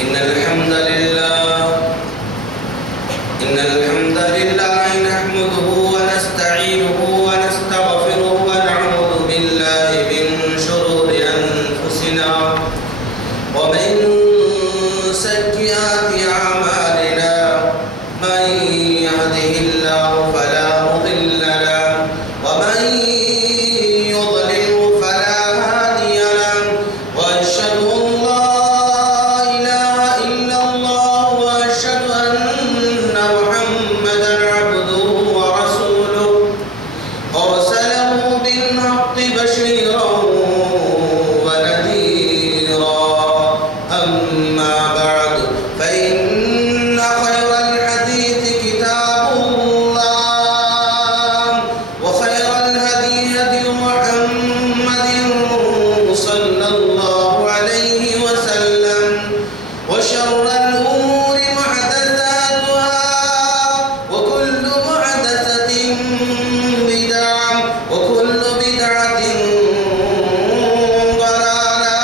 إن الحمد لله نحمده ونستعينه ونستغفره ونعوذ بالله من شرور أنفسنا ومن سيئات أعمالنا من يهده الله فلا مضل له ومن يضلل فلا هادي له وأشهد أن لا إله إلا الله وأشهد أن محمدا عبده ورسوله أرسله بالحق بشيرا ونذيرا أما بعد فإن خير الحديث كتاب الله وخير الهدي هدي محمد صلى الله عليه وسلم وشر الأمور محدثاتها وكل محدثة بدعة وكل بدعة ضلالة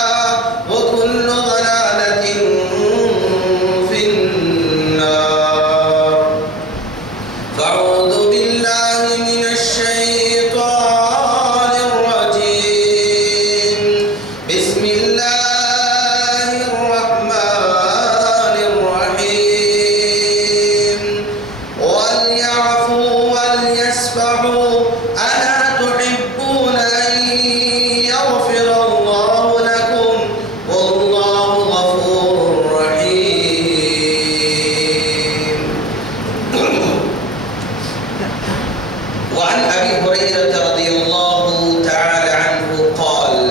وكل ضلالة في النار فأعوذ بالله من الشيطان الرجيم بسم الله الرحمن الرحيم وليعفوا وليصفحوا ألا تحبون أن يغفر الله لكم والله غفور رحيم وعن أبي هريرة رضي الله تعالى عنه قال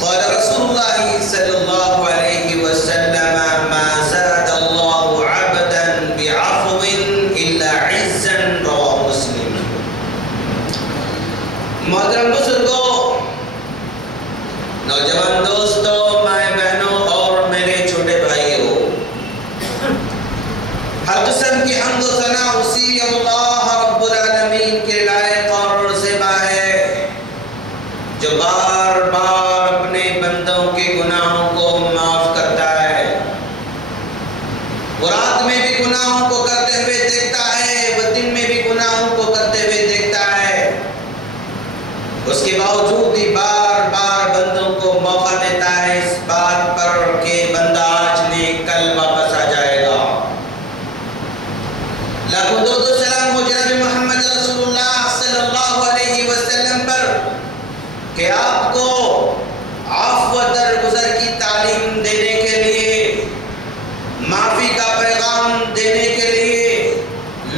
قال رسول الله صلى الله عليه وسلم ما زاد الله عبدا بعفو إلا عزا رواه مسلم محترم بزرگوں نوجوان دوستوں مائیں بہنوں اور میرے چھوٹے بھائیوں ہر قسم کی حمد و ثنا اسی اللہ رب العالمین کے لائق اور زیبا ہے جو بار بار اپنے بندوں کے گناہوں کو معاف کرتا ہے وہ رات میں بھی گناہوں کو کرتے ہوئے دیکھتا ہے وہ دن میں بھی گناہوں کو کرتے ہوئے دیکھتا ہے اس کے باوجود بھی بار بار بندوں کو موقع دیتا ہے اس بات پر کہ بندہ آج نہیں کل واپس آ جائے گا لاکھوں درود و سلام ہو جناب محمد رسول اللہ صلی اللہ علیہ وسلم پر کہ آپ کو عفو درگزر کی تعلیم دینے کے لیے معافی کا پیغام دینے کے لیے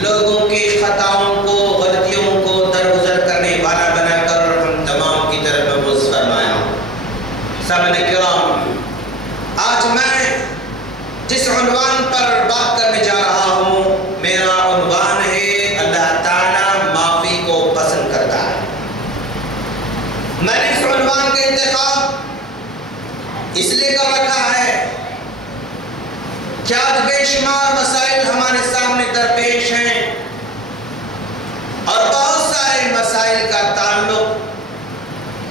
لوگوں کی خطاؤں کو غلطیوں کو درگزر کرنے والا بنا کر ہم تمام کی طرف مبعوث فرمایا سامعین کرام آج میں جس عنوان پر بات کرنے جا رہا ہوں میرا عنوان ہے اللہ تعالیٰ معافی کو پسند کرتا ہے میں نے اس عنوان کا انتخاب اس لیے کر رکھا ہے کہ آج بے شمار مسائل ہمارے سامنے درپیش ہیں اور بہت سارے مسائل کا تعلق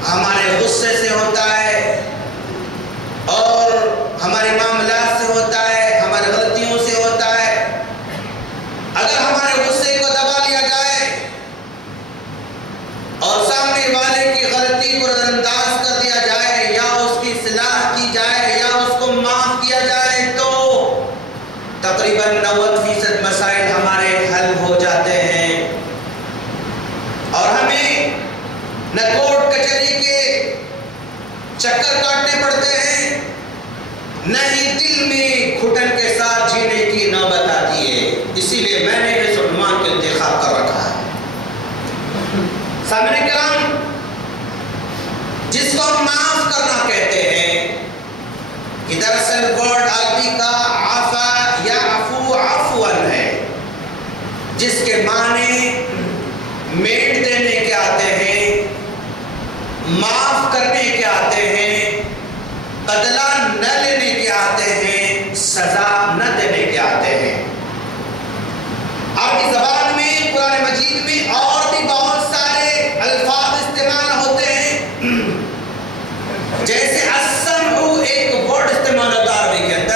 ہمارے غصے سے ہوتا ہے اور ہمارے معاملات سے ہوتا ہے ہماری غلطیوں سے ہوتا ہے اگر ہمارے غصے کو دبا لیا جائے اور سامنے والے کی غلطی کو نظر انداز کر دیا جائے یا اس کی اصلاح کی جائے یا اس کو معاف کیا جائے تو تقریباً 90% مسائل ہمارے حل ہو جاتے ہیں اور ہمیں نہ کورٹ کچہری کے چکر کاٹنے پڑتے ہیں نہ ہی دل میں گھٹن کے ساتھ جینے کی نوبت آتی ہے اسی لیے میں نے اس عنوان کا انتخاب کر رکھا ہے سامعین کرام جس کو ہم معاف کرنا کہتے ہیں کہ دراصل ورڈ عربی کا عفا یا عفو عفواً ہے جس کے معنی میٹ دینے کے آتے ہیں معاف کرنے کے آتے ہیں بدلہ نہ لینے کے آتے ہیں سزا نہ دینے کے آتے ہیں عربی زبان میں قرآن مجید میں اور بھی بہت سارے الفاظ استعمال ہوتے ہیں جیسے السمع ایک ورڈ استعمال ہوتا ہے عربی کے اندر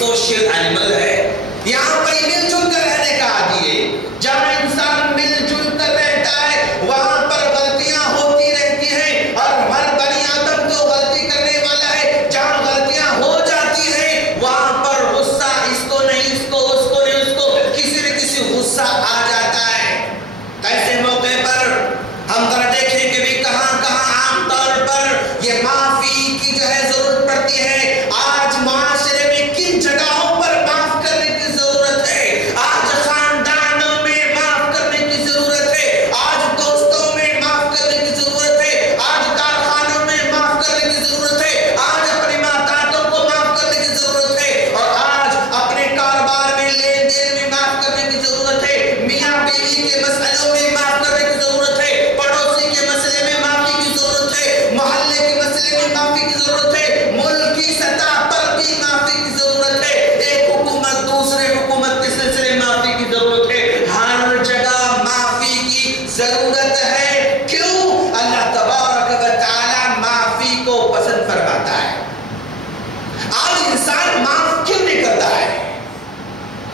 سوشل اینیمل ہے، یہاں پر مل جل کر رہنے کا عادی ہے. جہاں انسان مل جل کر رہتا ہے وہاں پر غلطیاں ہوتی رہتی ہیں، اور ہر بنی آدم کو غلطی کرنے والا ہے. جہاں غلطیاں ہو جاتی ہیں وہاں پر غصہ اس کو نہیں، اس کو اس کو نہیں، اس کو کسی نہ کسی غصہ آ جاتا ہے. ایسے موقع پر ہم ذرا دیکھیں کہ بھی کہاں کہاں عام طور پر یہ معافی کی جو ہے ضرورت پڑتی ہے. آج معاشرے میں کن جگہوں پر معاف کرنے کی ضرورت ہے؟ آج خاندانوں میں معاف کرنے کی ضرورت ہے، آج دوستوں میں معاف کرنے کی ضرورت ہے، آج کارخانوں میں معاف کرنے کی ضرورت ہے، آج اپنے ماتاتوں کو معاف کرنے کی ضرورت ہے، اور آج اپنے کاروبار میں لین دین میں معاف کرنے کی ضرورت ہے، میاں بیوی کے مسئلوں میں معاف کرنے کی ضرورت ہے، پڑوسی کے مسئلے میں معافی کی ضرورت ہے، محلے کے مسئلے میں معافی کی ضرورت ہے، ملک کی سطح پر بھی معافی کی ضرورت ہے، ایک حکومت دوسرے حکومت کے سلسلے میں معافی کی ضرورت ہے. ہر جگہ معافی کی ضرورت ہے. کیوں؟ اللہ تبارک و تعالی معافی کو پسند فرماتا ہے. آج انسان معاف کیوں نہیں کرتا ہے؟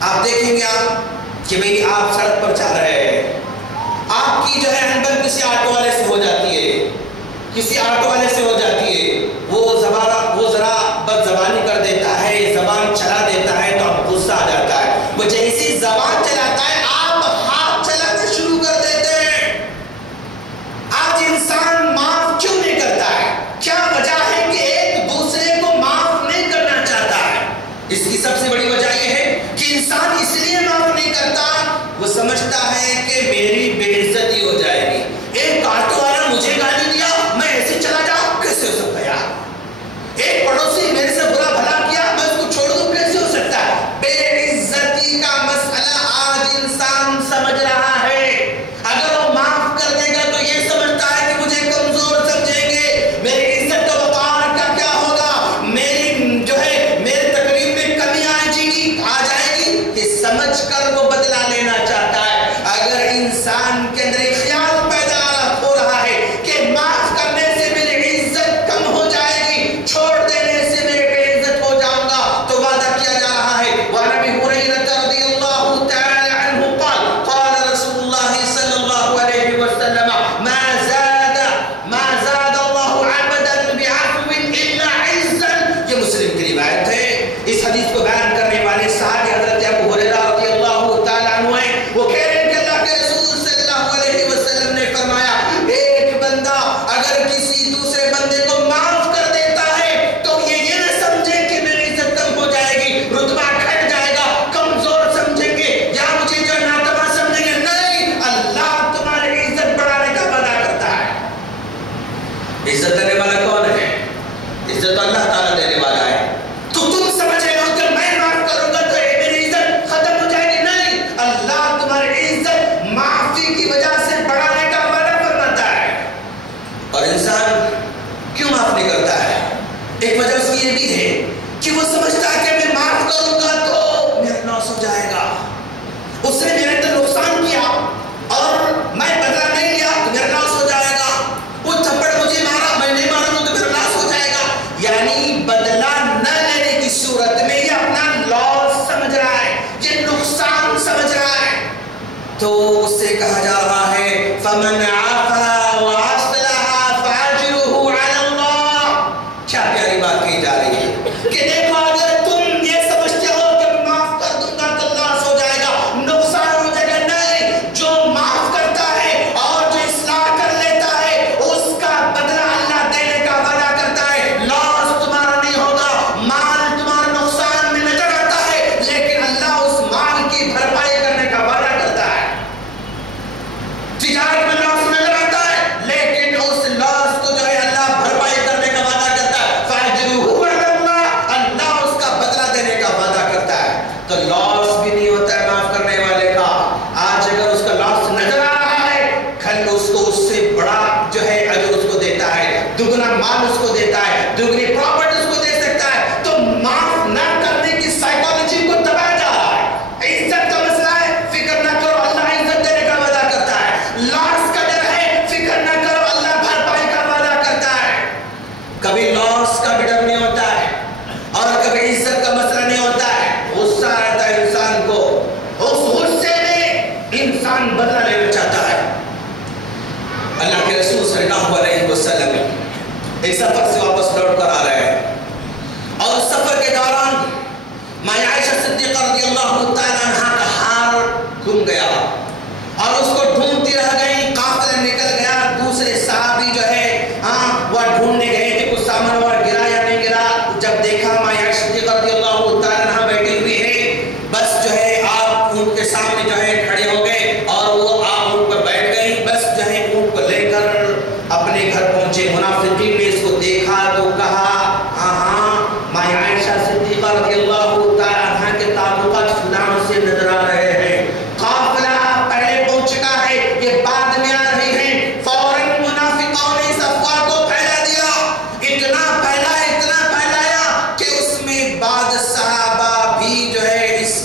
آپ دیکھیں گے آپ کہ میری آپ سڑک پر چل رہے ہیں، آپ کی جو ہے انبن کسی آٹو والے سے ہو جاتی ہے، کسی آٹو والے سے ہو جاتی ہے، وہ ذرا بد زبانی کر دیتا ہے، زبان چلا دیتا ہے تو آپ غصہ آ جاتا ہے. وہ جیسی زبان چلاتا ہے آپ ہاتھ چلانا شروع کر دیتے ہیں. آج انسان معاف کیوں نہیں کرتا ہے؟ کیا وجہ ہے کہ ایک دوسرے کو معاف نہیں کرنا چاہتا ہے؟ اس کی سب سے بڑی وجہ یہ ہے کہ انسان اس لیے معاف نہیں کرتا، وہ سمجھتا ہے کہ میری بے عزتی ہو جائے گی. ایک آٹو والا مجھے گالی دیا، میں ایسے چلا جاؤں، کیسے ہو سکتا ہے یار؟ ایک پڑوسی میرے سے برا بھلا کیا، میں اس کو چھوڑ دوں، کیسے ہو سکتا ہے؟ بے عزتی کا مسئلہ آج انسان سمجھ رہا ہے. اگر وہ معاف کر دے گا تو یہ سمجھتا ہے کہ مجھے کمزور سمجھیں گے، میری عزت و وقار کا کیا ہوگا، میری جو ہے میرے تقریب میں کمی آ جائے گی. یہ سمجھ کر وہ بدلہ لینا چاہتا ہے. اگر انسان کے اندر ایک خیال پیدا ہو رہا ہے کہ معاف کرنے سے میری عزت کم ہو جائے گی، چھوڑ دینے سے میرے بے عزت ہو جاؤں گا، تو وعدہ کیا جا رہا ہے. وعن ابی ہریرہ رضی اللہ تعالی عنہ قال قال رسول اللہ صلی اللہ علیہ وسلم ما زاد اللہ عبدا بعفو الا عزا. یہ مسلم کی روایت ہے. اس حدیث کو بیان کرنے والے صحابی حضرت ابو ہریرہ رضی اللہ تعالی عنہ ہیں. وہ کہہ رہے ہیں کہ اللہ کے رسول صلی اللہ علیہ وسلم نے فرمایا ایک بندہ اگر کسی دوسرے بندے کو معاف کر دیتا ہے تو یہ نہ سمجھے کہ میری عزت کم ہو جائے گی، رتبہ گھٹ جائے گا، کمزور سمجھیں گے یا مجھے جو ناتواں سمجھیں گے. نہیں، اللہ تمہاری عزت بڑھانے کا وعدہ کرتا ہے. عزت دینے والا کون ہے؟ عزت اللہ تعالیٰ دینے والا ہے. تو تم سمجھ رہے ہو کہ میں معاف کروں گا تو میری عزت ختم ہو جائے گی. نہیں، اللہ تمہاری عزت معافی کی وجہ سے بڑھانے کا وعدہ فرماتا ہے. اور انسان کیوں معاف نہیں کرتا ہے؟ ایک وجہ اس کی یہ بھی ہے کہ وہ سمجھتا ہے کہ میں معاف کروں گا تو میرا لاس ہو جائے گا، اس نے میرے تو نقصان کیا اور میں بدلہ نہیں لیا تو میرا لاس ہو جائے گا. وہ تھپڑ مجھے مارا، میں نہیں ماروں گا تو میرا لاس ہو جائے گا. یعنی بدلہ نہ لینے کی صورت میں یہ اپنا لاس سمجھ رہا ہے، یہ نقصان سمجھ رہا ہے. تو اس سے کہا جا رہا ہے فَمَنْ عَافَا وَأَصْلَحَ فَأَجْرُهُ عَلَى اللَّهِ. کیا پیاری بات کہی جا رہی ہے کہ دیکھو اگر تم یہ سمجھتے ہو کہ معاف کر دوں گا تو لاس ہو جائے گا، نقصان ہو جائے گا. نہیں، جو معاف کرتا ہے اور جو اصلاح کر لیتا ہے اس کا بدلہ اللہ دینے کا وعدہ کرتا ہے. لاس تمہارا نہیں ہوگا، مال تمہارا نقصان میں نظر آتا ہے لیکن اللہ اس مال کی بھرپائی کرنے کا وعدہ کرتا ہے. تجارت میں لاس ایک سفر سے واپس لوٹ کر آ رہے ہیں اور سفر کے دوران ماں عائشہ صدیقہ رضی اللہ تعالیٰ عنہ کا ہار گم گیا اور اس کو ڈھونڈتی رہ گئی. قافلہ نکل گیا, دوسرے صحابی جو ہے وہ ڈھونڈنے گئے کہ کچھ سامان اور گرا یا نہیں گرا. جب دیکھا ماں عائشہ صدیقہ رضی اللہ تعالیٰ عنہ بیٹھی ہوئی ہے, بس جو ہے آپ ان کے سامنے جو ہے کھڑے ہو گئے اور وہ آپ ان پر بیٹھ گئی. بس جو ہے ان کو لے کر اپنے گھر پہنچے. منافقین نے اس کو دیکھا تو کہا ماں عائشہ صدیقہ رضی اللہ تعالیٰ عنہ کے تعلقات فلاں سے نظر آ رہے ہیں. قافلہ پہلے پہنچ چکا ہے, یہ بعد میں آ رہی ہے. فوراً منافقوں نے اس افواہ کو پھیلا دیا. اتنا پھیلایا کہ اس میں بعض صحابہ بھی جو ہے اس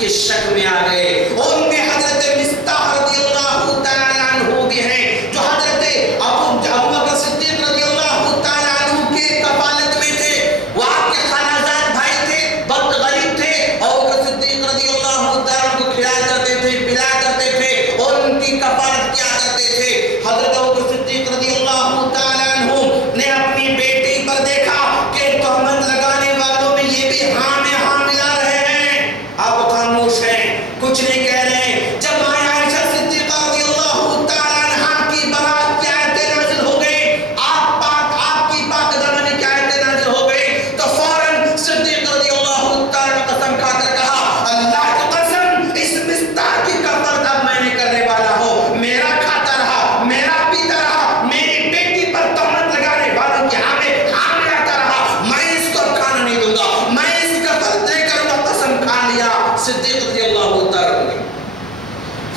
کے شک میں آ گئے. ان میں حضرت مصطح رضی اللہ تعالیٰ عنہ بھی ہیں جو حضرت ابو بکر صدیق رضی اللہ تعالیٰ عنہ کے کفالت میں تھے. وہ آپ کے خالہ زاد بھائی تھے, بہت غریب تھے. ابو بکر صدیق رضی اللہ تعالیٰ عنہ کو کھلایا کرتے تھے, پلایا کرتے تھے اور ان کی کفالت کیا کرتے تھے. حضرت ابو بکر صدیق رضی اللہ تعالیٰ عنہ نے اپنی بیٹی پر دیکھا کہ تہمت لگانے والوں میں یہ بھی ہاں میں ہاں ملا رہے ہیں. آپ خاموش ہیں, کچھ نہیں کہہ رہے. جب ماں عائشہ صدیقہ رضی اللہ تعالیٰ عنہ کی برات کی آیتیں نازل ہو گئی, آپ کی پاک دامنی کی آیتیں نازل ہو گئی, تو فوراً صدیق رضی اللہ تعالیٰ قسم کھا کر کہا, اللہ کی قسم اس مصطح کی کفارت اب میں نہیں کرنے والا ہوں. میرا کھاتا رہا, میرا پیتا رہا, میری بیٹی پر تہمت لگانے والوں کی ہاں میں آتا رہا, میں اس کو کھانا نہیں دوں گا, میں اس کی کفارت نہیں کروں گا. قسم کھا لیا صدیق رضی اللہ تعالیٰ عنہ.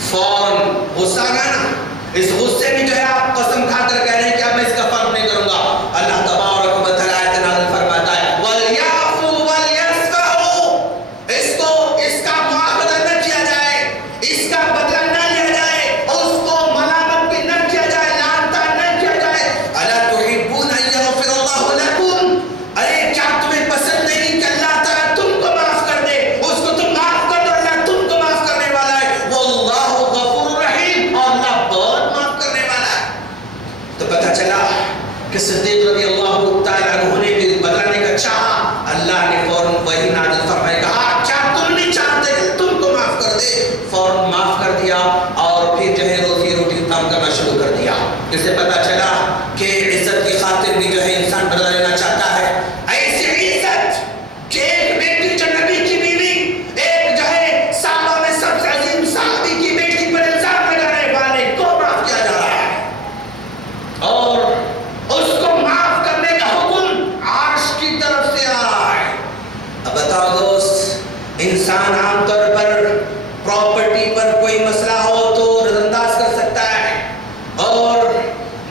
فوراً غصہ گیا نا, اس غصے میں جو ہے آپ قسم کھا کر کہہ رہے ہیں کہ اب میں اس کا فرق نہیں کروں گا. اللہ تبارک و تعالیٰ آیت نازل فرماتا ہے وَلْيَعْفُوا وَلْيَصْفَحُوا. اس کا معاوضہ نہ کیا جائے, اس کا بدلہ نہ لیا جائے, اس کو ملامت بھی نہ کیا جائے, لعنت نہ کیا جائے. أَلَا تُحِبُّونَ أَن يَغْفِرَ اللَّهُ لَكُمْ. ارے کیا تمہیں پسند نہیں کہ اللہ تعالیٰ تم کو معاف کر دے؟ اس کو تم معاف کر دو, اللہ تم کو معاف کرنے والا ہے. وَاللَّهُ غَفُورٌ رَحِيمٌ, اور اللہ بہت معاف کرنے والا ہے. تو پتہ چلا کہ صدیق رضی اللہ تعالیٰ عنہ نے بھی بدلانے کا چاہا. اللہ نے فوراً وہی نازل فرمایا, کہا کیا تم نہیں چاہتے کہ تم کو معاف کر دے؟ فوراً معاف کر دیا اور پھر جو ہے روٹی کام کرنا شروع کر دیا. اس سے پتہ چلا کہ عزت کی خاطر بھی جو ہے انسان بدلا لینا چاہتا ہے. ایسی عزت کہ ایک بیٹی جو نبی کی بیوی, ایک جو ہے صحابہ میں سب سے عظیم صحابی کی بیٹی پر الزام لگانے والے کو معاف کیا جا رہا ہے اور اس کو معاف کرنے کا حکم عرش کی طرف سے آ رہا ہے. اب بتاؤ دوست, انسان عام طور پر پراپرٹی پر کوئی مسئلہ ہو تو نظر انداز کر سکتا ہے, اور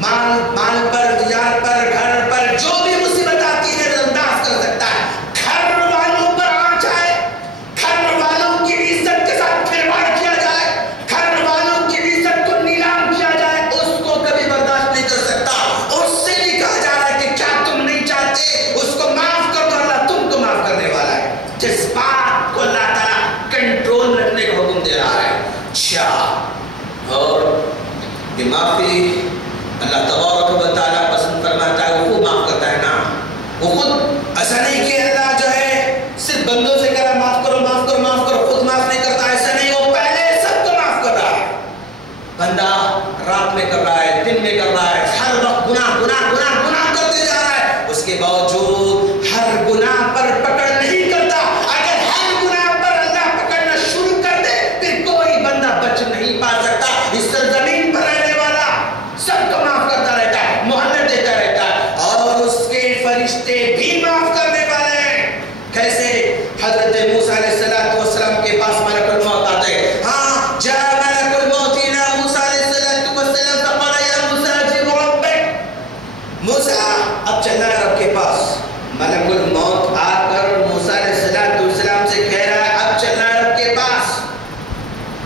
مال پر, تجارت پر, گھر پر جو بھی مصیبت آتی ہے نظر انداز کر سکتا ہے. گھر والوں پر آ جائے, گھر والوں کی عزت کے ساتھ کھلواڑ کیا جائے, گھر والوں کی عزت کو نیلام کیا جائے, اس کو کبھی برداشت نہیں کر سکتا. اس سے بھی کہا جا رہا ہے کہ کیا تم نہیں چاہتے اس کو معاف کر دو, اللہ تم کو معاف کرنے والا ہے. جذبات کو اللہ تعالیٰ کنٹرول رکھنے کا حکم دے رہا ہے. اچھا, اور یہ معافی اللہ تبارک و تعالیٰ پسند فرماتا ہے, وہ خود معاف کرتا ہے نا. وہ خود ایسا نہیں کہ اللہ جو ہے صرف بندوں سے کہہ رہا معاف کرو معاف کرو معاف کرو, خود معاف نہیں کرتا. ایسا نہیں, وہ پہلے سب کو معاف کر رہا ہے. بندہ رات میں کر رہا ہے, دن میں کر رہا ہے, ہر وقت گناہ کرتے جا رہا ہے, اس کے باوجود ہر گناہ پر پکڑ نہیں کرتا. اگر ہر گناہ پر اللہ پکڑنا شروع کر دے پھر کوئی بندہ بچ نہیں پا سکتا. اس زمین پر رہنے والا سب کو معاف کرتا رہتا ہے, مہلت دیتا رہتا ہے, اور اس کے فرشتے بھی معاف کرنے والے ہیں. کیسے؟ حضرت موسیٰ علیہ السلام کے پاس ملک الموت آتے ہیں. ہاں, جاء ملک الموت الى موسیٰ علیہ السلام فقال یا موسیٰ اجب ربک. موسیٰ اب چلنا ہے رب کے پاس. ملک الموت آ کر موسیٰ علیہ السلام سے کہہ رہا ہے اب چلنا ہے رب کے پاس.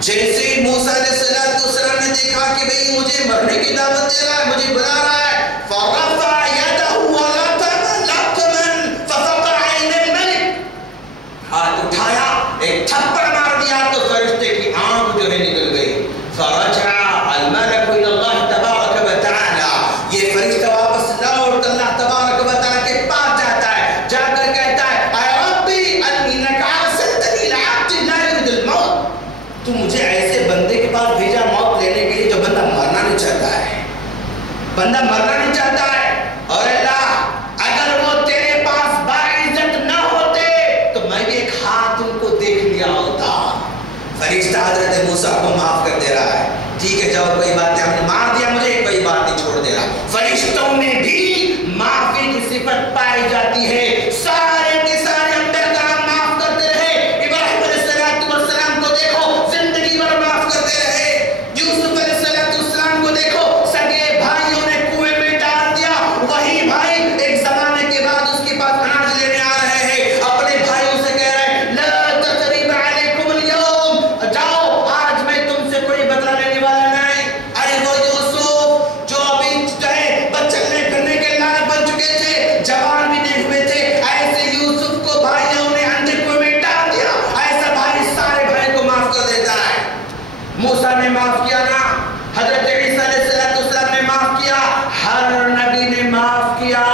جیسے ہی موسیٰ علیہ السلام نے دیکھا کہ بھئی مجھے مرنے کی دعوت دے رہا ہے, مجھے بلا رہا ہے, فَرَفَعَ يَدَهُ وَلَطَمَ فَفَقَعَ عَيْنَ الْمَلِكِ. ہاتھ اٹھایا, ایک تھپڑ مار دیا تو فرشتے کی آنکھ جو ہے نکل گئی. فَرَجَعَ الْمَلَكُ إِلَى اللَّهِ تَبَارَكَ وَتَعَالَى. یہ فرشتہ واپس لاؤ مجھے ایسے بندے کے پاس بھیجا موت لینے کے لیے جو بندہ مرنا نہیں چاہتا ہے، بندہ مرنا نہیں چاہتا ہے۔ اور اللہ اگر وہ تیرے پاس باعزت نہ ہوتے تو میں بھی ایک ہاتھ ان کو دیکھ لیا ہوتا۔ فرشتہ حضرت موسیٰ کو معاف کر دے رہا ہے، ٹھیک ہے جاؤ کوئی بات نہیں، ہم نے مار دیا مجھے، کوئی بات نہیں، چھوڑ دے رہا۔ فرشتوں میں بھی معافی کی صفت پائی جاتی ہے، سارے کے سارے اندر کا معاف کرتے رہے۔ ابراہیم علیہ السلام کو دیکھو زندگی بھر معاف کرتے رہے، یوسف علیہ السلام کو دیکھو سگے بھائیوں نے کنویں میں ڈال دیا، وہی بھائی ایک زمانے کے بعد اس کے پاس اناج لینے آ رہے ہیں، اپنے بھائیوں سے کہہ رہے ہیں لا تثریب علیکم اليوم، جاؤ آج میں تم سے کوئی بدلہ لینے والا نہیں۔ ارے وہ یوسف جو ابھی چلنے پھرنے کے لائق بن چکے تھے، جوان بھی نہیں ہوئے تھے، ایسے یوسف کو بھائیوں نے اندھے کنویں میں ڈال دیا، ایسا بھائی سارے بھائی کو معاف کر دیتا ہے۔ موسیٰ نے معاف کیا نا، حضرت عیسیٰ علیہ السلام نے معاف کیا، ہر نبی نے معاف کیا،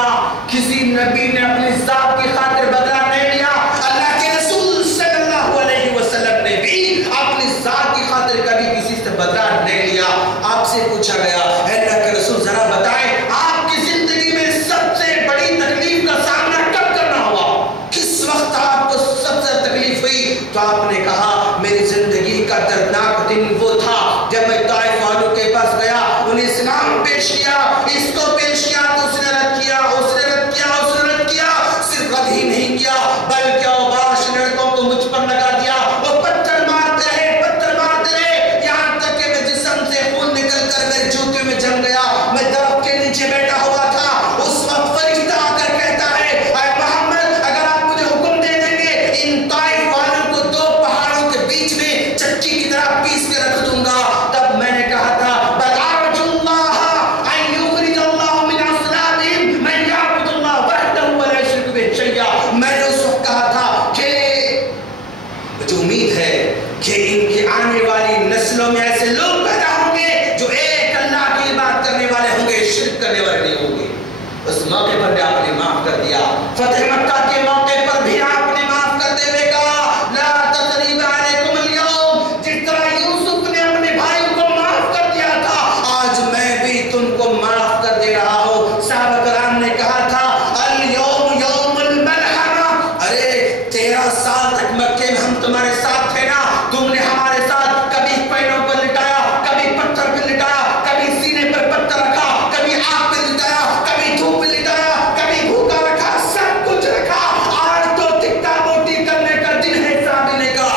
کسی نبی نے اپنی ذات کی خاطر بدلہ نہیں لیا۔ اللہ کے رسول صلی اللہ علیہ وسلم نے بھی اپنی ذات کی خاطر کبھی کسی سے بدلہ نہیں لیا۔ آپ سے پوچھا گیا اے اللہ کے رسول ذرا بتائیں آپ کی زندگی میں سب سے بڑی تکلیف کا سامنا کب کرنا ہوا، کس وقت آپ کو سب سے تکلیف ہوئی؟ تو آپ نے کہا میری زندگی کا دردناک دن وہ تھا جب میں طائف والوں کے پاس گیا، انہیں اسلام پیش کیا، اس کو پیش کیا تو اس نے رد کیا، اس نے رد کیا، اس نے رد کیا، صرف رد ہی نہیں کیا بلکہ اوباش لڑکوں کو مجھ پر لگا دیا، وہ پتھر مارتے رہے یہاں تک کہ میں جسم سے خون نکل کر میرے جوتے میں جم گیا، میں درخت کے نیچے بیٹھا ہوا تھا۔ اس وقت فرشتہ آ کر کہتا ہے اے محمد اگر آپ مجھے حکم دے دیں گے ان طائف والوں کو دو پہاڑوں کے بیچ میں چکی کی طرح پیس کے رکھ دوں گا۔ تب میں نے کہا تھا بل ارجو اللہ ان یخرج اللہ من اصلابہم من یعبد اللہ وحدہ ولا یشرک بہ شیئا۔ میں نے اس وقت کہا تھا کہ مجھے امید ہے کہ ان کی آنے والی نسلوں میں ایسے لوگ پیدا ہوں گے جو ایک اللہ کی بات کرنے والے ہوں گے، شرک کرنے والے نہیں ہوں گے۔ اس موقع پر بھی آپ نے معاف کر دیا، فتح مکہ کے موقع پر بھی آپ نے معاف کرتے ہوئے کہا لا تثریب علیکم اليوم، جس طرح یوسف نے اپنے بھائی کو معاف کر دیا تھا آج میں بھی تم کو معاف کر دے رہا ہوں۔ صحابہ کرام نے کہا تھا اليوم یوم الملحمہ، ارے 13 سال تک مکے میں ہم تمہارے ساتھ تھے نا، تم نے ہمارے ساتھ کبھی پینوں پر لٹایا، کبھی پتھر پر لٹایا، کبھی سینے پر پتھر رکھا، کبھی آگ پہ لٹایا، کبھی دھوپ پہ لٹایا، کبھی بھوکا رکھا، سب کچھ رکھا۔ آج تو ٹکا موٹی کرنے کا دن ہے حساب لینے کا۔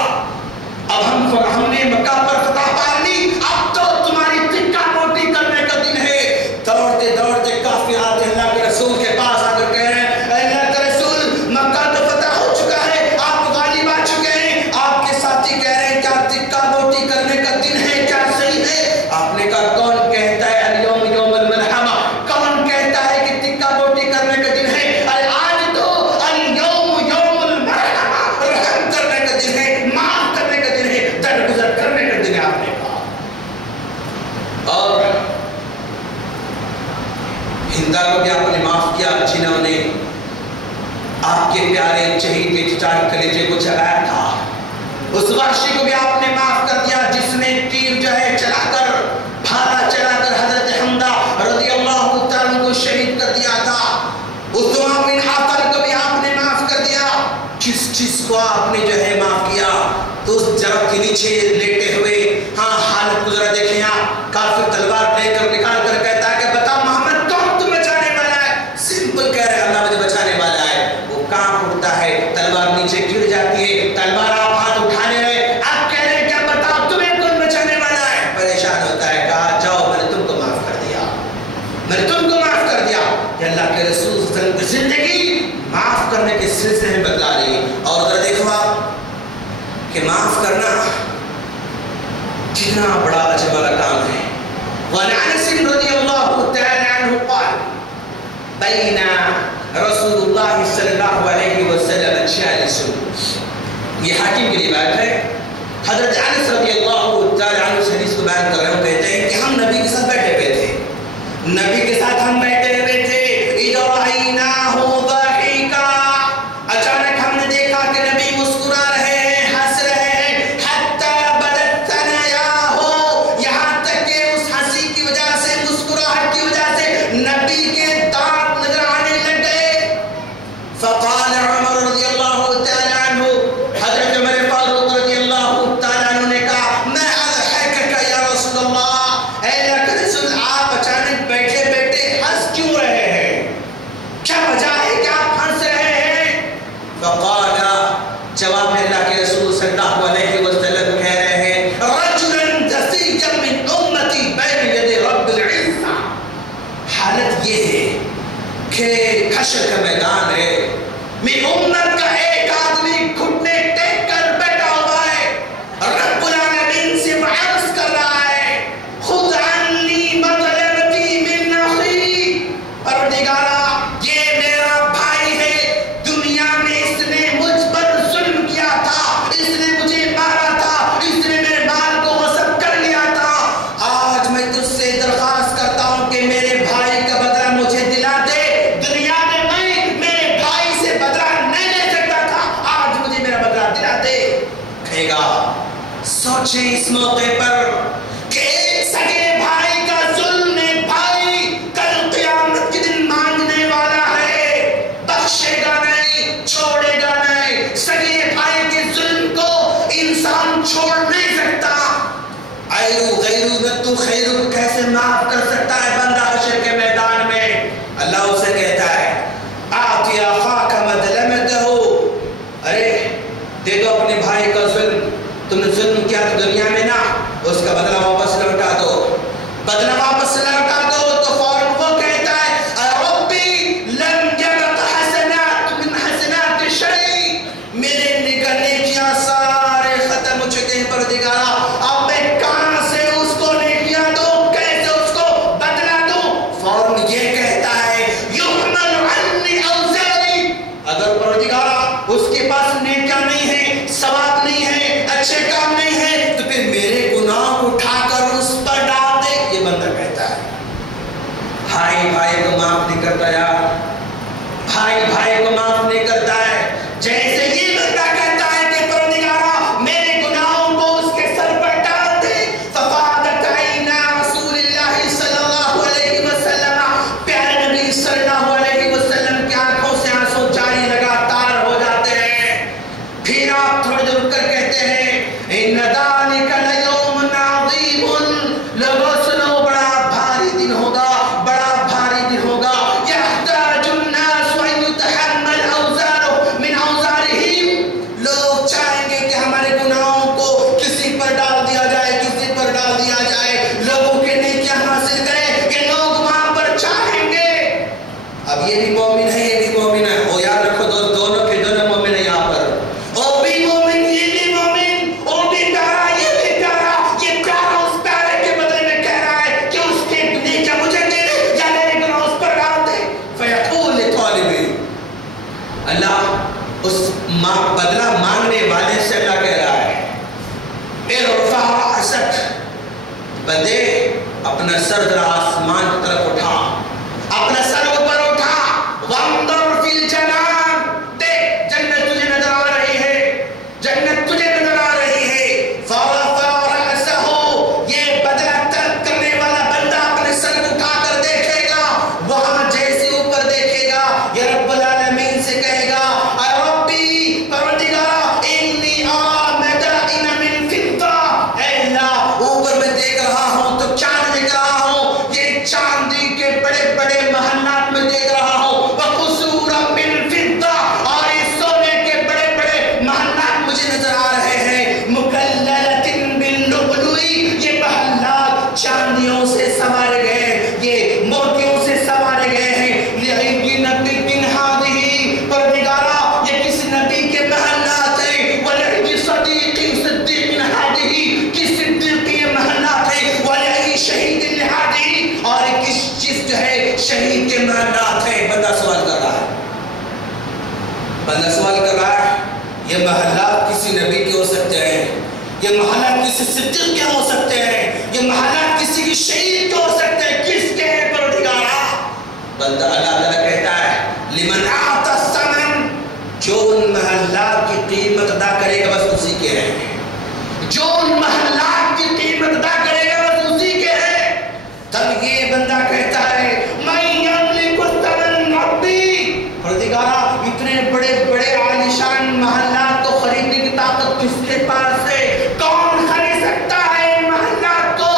اب ہم نے مکہ پر فتح پا لی، اب تو تمہاری ٹکا موٹی کرنے کا دن ہے۔ دوڑتے دوڑتے کافی آتے اللہ کے رسول کے پاس آ کر کہہ رہے ہیں اے اللہ کے رسول مکہ تو فتح ہو چکا ہے، آپ غالب آ چکے ہیں، آپ کے ساتھی کہہ رہے ہیں کیا ٹکا موٹی کرنے کا دن ہے، کیا صحیح ہے؟ آپ نے کہا کون کہتا ہے اليوم یوم الملحمہ، کون کہتا ہے کہ ٹکا موٹی کرنے کا دن ہے؟ ارے آج تو اليوم یوم المرحمہ، رحم کرنے کا دن ہے، معاف کرنے کا دن ہے، درگزر کرنے کا دن ہے، آپ نے کہا۔ اور ہندا کو بھی آپ نے معاف کیا جنہوں نے آپ کے پیارے شہید کے چچا کلیجے کو جلایا تھا، اس وحشی کو بھی آپ نے معاف کر دیا جس نے تیر جو ہے چلا کر بھالا چلا کر حضرت حمزہ رضی اللہ تعالیٰ کو شہید کر دیا تھا۔ اسامہ بن عقل کو بھی آپ نے معاف کر دیا۔ کس چیز کو آپ نے جو ہے معاف کیا؟ تو اس درخت کے نیچے لیٹے ہوئے، ہاں حالت گزرا دیکھیں آپ، کافر تلوار لے کر نکال کر کہتا ہے کہ بتا محمد کون تم بچانے والا ہے؟ سمپل کہہ رہے اللہ مجھے بچانے والا ہے۔ وہ کانپ اٹھتا ہے، تلوار نیچے گر جاتی ہے، تلوار آپ ہاتھ اٹھانے رہے، اب کہہ رہے کیا بتاؤ تمہیں کون بچانے والا ہے؟ پریشان ہوتا ہے، کہا جاؤ میں نے تم کو معاف کر دیا، میں نے تم کو معاف کر دیا۔ کہ اللہ کے رسول زندگی معاف کرنے کے سلسلے میں بدلا رہی۔ اور ذرا دیکھو آپ کہ معاف کرنا کتنا بڑا عجب والا کام ہے۔ وعن انس رضی اللہ تعالی عنہ قال بین رسول اللہ صلی اللہ علیہ وسلم جالس، یہ حاکم کی روایت ہے، حضرت انس رضی اللہ تعالی عنہ اس حدیث کو بیان کر رہے ہیں، کہتے ہیں کہ ہم نبی کے ساتھ بیٹھے ہوئے تھے، نبی کے ساتھ ہم بیٹھے ہوئے تھے، اذا رأیناہ ضاحکا، اچانک ہم نے دیکھا کہ نبی مسکرا رہے ہیں، ہنس رہے ہیں، حتی بدت ثنا کم من امتی بین ید رب العزہ. حالت یہ ہے کہ حشر کا میدان ہے، میں امت کا ایک آدمی گھٹنے ٹیک کر بیٹھا ہوا ہے، رب العالمین سے عرض کر رہا ہے خذ عنی مظلمتی من اخی. پروردگارا یہ میرا بھائی ہے، دنیا میں اس نے مجھ پر ظلم کیا تھا، اس نے مجھے مارا تھا، اس نے میرے مال کو غصب کر لیا تھا. آج میں تجھ سے درخواست کرتا ہوں کہ میرے بھائی کا بدلہ مجھے دلا دے. دنیا میں میں میرے بھائی سے بدلہ نہیں لے سکتا تھا، آج مجھے میرا بدلہ دلا دے. کہے گا سوچیں اس موقع پر کہ ایک سگے بھائی کا ظلم ایک بھائی کل قیامت کے دن مانگنے والا ہے، بخشے گا نہیں، چھوڑے گا نہیں. سگے بھائی کے ظلم کو انسان چھوڑ نہیں سکتا. ایرو غیرو نتو خیرو کو کیسے معاف کر سکتا ہے بندہ حشر کے میدان میں؟ اللہ اسے کہتا ہے آتی اخاک مظلمتہ، ارے دے دو اپنے بھائی کا ظلم، تم نے ظلم کیا تو دنیا میں نا، اس کا بدلہ واپس لوٹا دو، بدلہ واپس لوٹا دو. تو فوراً وہ کہتا ہے ربی لم یبق حسنات من حسنات شیء، میرے نیکیاں سارے ختم ہو چکے ہیں پروردگارا، اب میں کہاں سے اس کو نیکیاں دوں، کیسے اس کو بدلہ دوں؟ فوراً یہ کہتا ہے یحمل عنی اوزاری، اگر پروردگارا اس کے پاس نیکیاں نہیں ہیں، ثواب نہیں ہے، اچھے کام نہیں ہے، تو پھر میرے گناہ اٹھا کر اس پر ڈال دے. یہ بندہ کہتا ہے. بھائی بھائی کو معاف نہیں کرتا یار، بھائی بھائی کو معاف نہیں کرتا ہے. جیسے یہ بندہ کہتا ہے کہ پروردگارا میرے گناہوں کو اس کے سر پر ڈال دے، ففاضت عینا رسول اللہ صلی اللہ علیہ وسلم، پیارے نبی صلی اللہ علیہ وسلم کی آنکھوں سے آنسو جاری لگاتار ہو جاتے ہیں. پھر آپ تھوڑی دیر رک کر کہتے ہیں ان ذالک لیوم عظیم، لوگوں سنو بڑا بھاری دن ہوگا، بڑا بھاری دن ہوگا. یحتاج الناس ان یتحمل اوزار من اوزارہم، لوگ چاہیں گے کہ ہمارے گناہوں کو کسی پر ڈال دیا جائے، کسی پر ڈال دیا جائے، لوگوں کے نیکیاں حاصل کریں، کہ لوگ وہاں پر چاہیں گے. اب یہ بھی مومن ہے، یہ بھی مومن ہے، وہ یاد رکھو دونوں کے دونوں مومن ہیں یہاں پر. وہ بھی مومن، یہ بھی مومن، وہ بھی پیارا، یہ بھی پیارا. یہ پیارا اس پیارے کے بدلے میں کہہ رہا ہے کہ اس کے نیکیاں مجھے دے دے یا میرے گناہ اس پر ڈال دے. فیقول لطالب، اللہ اس بدلہ مانگنے والے سے اللہ کہہ رہا ہے ارفع رأسک، بندے اپنا سر ذرا آسمان کی طرف اٹھا، اپنا سر اوپر اٹھا. وانظر فی الجنان، دیکھ جنت تجھے نظر آ رہی ہے، جنت تجھے نظر آ رہی ہے. فرفع رأسہ، یہ بدلہ طلب کرنے والا بندہ اپنے سر اٹھا کر دیکھے گا، وہاں جیسے اوپر دیکھے گا یہ رب العالمین سے کہے گا اے ربی پروردگارا انی ارا مدائن من فضہ، اے اللہ اوپر میں دیکھ رہا ہوں تو چاند دیکھ رہا ہوں، یہ چاندی کے بڑے بڑے محلات میں دیکھ رہا ہوں. وقصورا من فضہ، اور یہ سونے کے بڑے بڑے محلات مجھے نظر آ رہے ہیں. مکللۃ باللؤلؤ، یہ محلات چاندیوں سے سنوارے گئے ہیں، یہ موتیوں سے سنوارے گئے ہیں. لأی نبی من ہذہ، پروردگارا یہ کس نبی کے محلات ہیں. ولأی صدیق من ہذہ، کس صدیق کے محلات ہیں. ولأی شہید من ہذہ، اور کس چیز جو ہے شہید کے محلات ہیں. بندہ سوال کر رہا ہے، بندہ سوال کر رہا ہے یہ محلات کسی نبی کے ہو سکتے ہیں، یہ محلات کسی صدیق کے ہو سکتے ہیں، یہ محلات کسی کی شہید کے ہو سکتے ہیں، کس کے ہیں پروردگارا؟ بندہ اللہ تعالیٰ کہتا ہے لمن اعطى الثمن، جو ان محلات کی قیمت ادا کرے گا بس اسی کے ہیں، جو ان محلات کی قیمت ادا کرے گا بس اسی کے ہیں. تب یہ بندہ کہتا ہے میں یملک الثمن ربی، پروردگارا اتنے بڑے بڑے عالیشان محلات کو خریدنے کی طاقت کس کے پاس ہے؟ کون خرید سکتا ہے محلات کو؟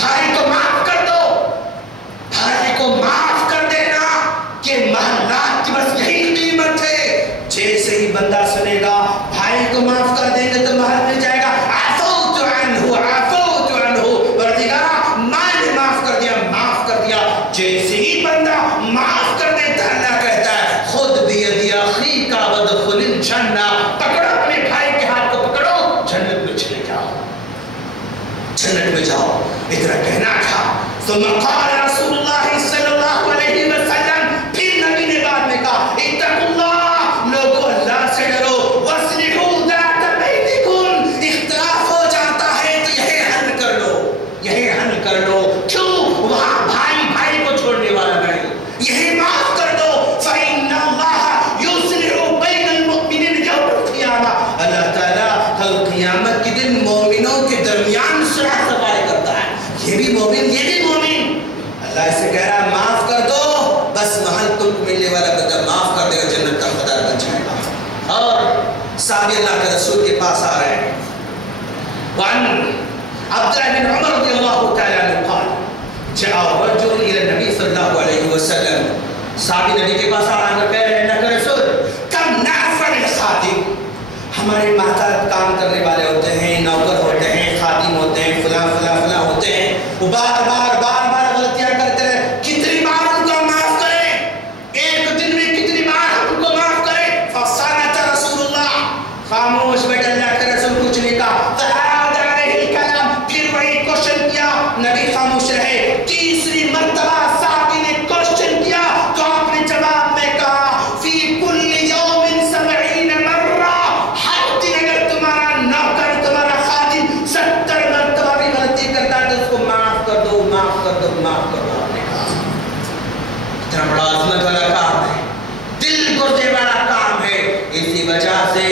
بھائی کو معاف کر دو، بھائی کو معاف کر دینا کہ محلات کی بس یہی قیمت ہے۔ جیسے ہی بندہ سنے گا بھائی کو معاف کر دیں گے تو محل مل جائے گا، عفوت عنہ عفوت عنہ، پروردگار میں نے معاف کر دیا معاف کر دیا۔ جیسے ہی بندہ معاف کر دیتا اللہ کہتا ہے خود بیدی اخیک وادخل الجنہ، پکڑو اپنے بھائی کے ہاتھ کو پکڑو، جنت میں چلے جاؤ، جنت میں جاؤ۔ اتنا کہنا تھا۔ ثم قال رسول اللہ صلی اللہ علیہ وسلم، پھر نبی نے بعد میں کہا اتقوا اللہ، لوگوں اللہ سے ڈرو، واصلحوا ذات بینکم، اختلاف ہو جاتا ہے تو یہی حل کر لو، یہی حل کر لو۔ کیوں؟ وہاں بھائی بھائی کو چھوڑنے والا نہیں، یہی معاف کر دو۔ فإن اللہ یصلح بین المؤمنین یوم القیامہ، اللہ تعالیٰ کل قیامت کے دن مومنوں کے درمیان صلح صفائی کرتا ہے۔ یہ بھی مومن یہ بھی مومن، اللہ اسے کہہ رہا ہے معاف کر دو، بس محل تم کو ملنے والا بندہ معاف کر دے گا، جنت کا حقدار بن جائے گا۔ اور صحابی اللہ کے رسول کے پاس آ رہے ہیں۔ وعن عبداللہ بن عمر رضی اللہ تعالیٰ عنہ قال جاء رجل الى النبی صلی اللہ علیہ وسلم، صحابی نبی کے پاس آ رہا ہے، کہہ رہے ہیں اللہ کے رسول کم نعفر الخادم، ہمارے محترم کام کرنے والے ہوتے ہیں، نوکر ہوتے ہیں، خادم ہوتے ہیں، فلاں فلاں فلاں ہوتے ہیں، وہ بار بار غلطیاں کرتے ہیں، کتنی بار ان کو معاف کریں، ایک دن میں کتنی بار ہم کو معاف کریں؟ فصانت رسول اللہ، خاموش بیٹھ اللہ کے رسول کچھ نہیں کہا، فعاد علیہ الکلام، پھر وہی کوشچن کیا، نبی خاموش رہے۔ تیسری مرتبہ صحابی نے کوشچن کیا تو آپ نے جواب میں کہا فی کل یوم 70 مرہ، ہر دن اگر تمہارا نوکر تمہارا خادم 70 مرتبہ بھی غلطی کرتا ہے تو اس کو معاف کر دو معاف کر دو معاف کر دو۔ آپ نے کہا اتنا بڑا عظمت والا کام ہے، دل گردے والا کام ہے۔ اسی وجہ سے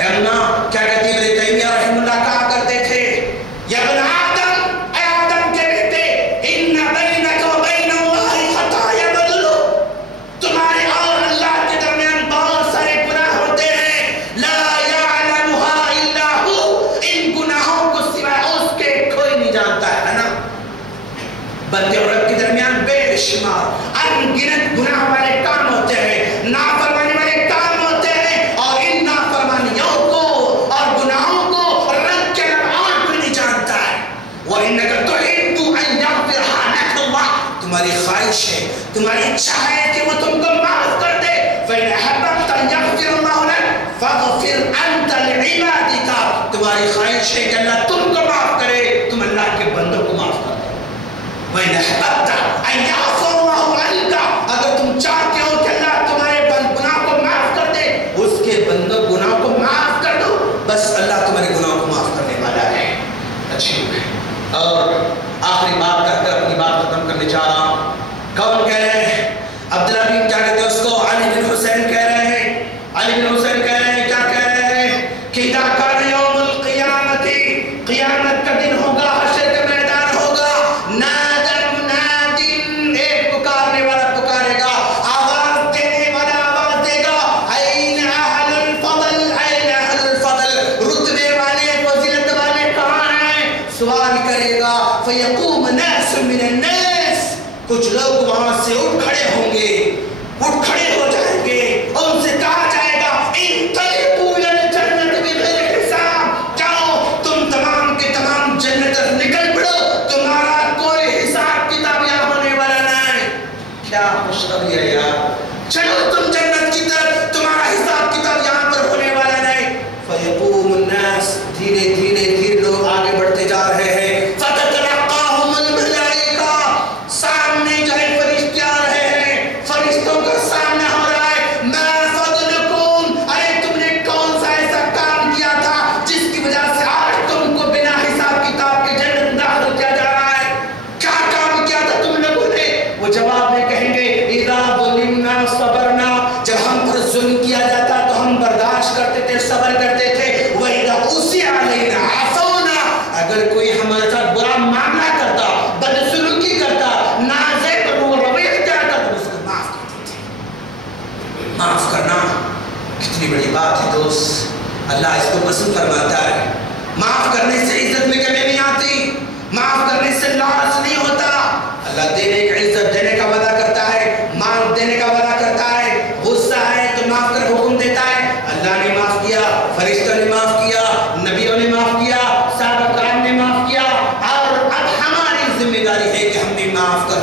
امنا کیا کہتی ہے ابن تیمیہ رحمہ اللہ کہا کرتے تھے یا ابن آدم، اے آدم کے بیٹے، ان بینک و بین اللہ خطایا بدلو، تمہارے اور اللہ کے درمیان بہت سارے گناہ ہوتے ہیں، لا یعلمها الا ہو، ان گناہوں کو سوائے اس کے کوئی نہیں جانتا ہے نا۔ بندے اور رب کے درمیان بے شمار ان گنت گناہ والے کام ہوتے ہیں، نافرمانی والے کام ہوتے ہیں، اور ان نافرمانیوں کو اور گناہوں کو رب کے علاوہ اور کوئی نہیں جانتا ہے۔ وَإِنَّكَ تُحِبُّ أَن يَغْفِرَ لَكَ اللَّهُ، تمہاری خواہش ہے، تمہاری اچھا ہے کہ وہ تم کو معاف کر دے۔ فَإِنْ أَحْبَبْتَ أَن يَغْفِرَ اللَّهُ لَكَ فَاغْفِرْ أَنْتَ لِعِبَادِكَ، تمہاری خواہش ہے کہ اللہ تم کو معاف کرے، تم اللہ کے بندوں کو معاف کر دو۔ وَإِنْ أَحْبَبْتَ أَن يَعْفُوَ اللَّهُ عَنْكَ، اگر تم چاہتے ہو کہ اللہ تمہارے گناہ کو معاف کر دے، اس کے بندوں گناہ کو معاف کر دو، بس اللہ تمہارے گناہ کو معاف کرنے والا ہے۔ اچھی اور آخری بات کہہ کر اپنی بات ختم کرنے جا رہا ہوں۔ کون کہہ رہے ہیں؟ عبداللہ بن کیا کہتے ہیں اس کو؟ علی بن حسین کہہ رہے ہیں، علی بن حسین کہہ رہے ہیں، کیا کہہ رہے ہیں کہ اذا کان یوم القیامت، قیامت کا دن ہوگا، حشر کا میدان ہوگا، نادى مناد، ایک پکارنے والا پکارے گا، آواز دینے والا آواز دے گا، این اہل الفضل، این اہل الفضل، رتبے والے فضیلت والے کہاں ہیں؟ سوال کرے گا، فیقوم ناس من الناس، کچھ لوگ وہاں سے اٹھ کھڑے ہوں گے، اٹھ کھڑے ہو جائیں گے، اور ان سے کہا جائے گا انطلقوا الی الجنۃ بغیر حساب، جاؤ تم تمام کے تمام جنت نکل پڑو، تمہارا کوئی حساب کتاب یہاں ہونے والا نہیں۔ کیا خوشخبری ہے یار، چلو تم جنت کی طرف، تمہارا حساب کتاب یہاں پر ہونے والا نہیں۔ فیقوم الناس، دھیرے دھیرے دھیرے لوگ آگے بڑھتے جا رہے ہیں، فتتلقاہم الملائکہ، سامنے جو ہے فرشتے آ رہے ہیں، فرشتوں کا سامنا ہو رہا ہے، ما فضلکم، ارے تم نے کون سا ایسا کام کیا تھا جس کی وجہ سے آج تم کو بنا حساب کتاب کے جنت داخل کیا جا رہا ہے؟ کیا کام کیا تھا تم لوگوں نے؟ وہ جواب میں کہیں گے اذا ظلمنا صبرنا، جب ہم پر ظلم کیا جاتا تو ہم برداشت کرتے تھے، صبر کرتے تھے، وَإِذَا أُسِئَ عَلَيْنَا عَفَوْنَا، اگر کوئی ہمارے ساتھ برا معاملہ کرتا، بدسلوکی کرتا، نازک رویہ اختیار کرتا، اس کو معاف کرتے تھے۔ معاف کرنا کتنی بڑی بات ہے دوست، اللہ اس کو پسند فرماتا ہے۔ معاف کرنے سے عزت میں کمی نہیں آتی، معاف کرنے سے سے لاس نہیں ہوتا. اللہ دینے کا عزت دینے کا وعدہ کرتا ہے, معاف دینے کا وعدہ کرتا ہے. غصہ ہے تو معاف کر حکم دیتا ہے. اللہ نے معاف کیا, فرشتوں نے معاف کیا, نبیوں نے معاف کیا, صحابہ کرام نے معاف کیا, اور اب ہماری ذمہ داری ہے کہ ہم بھی معاف کر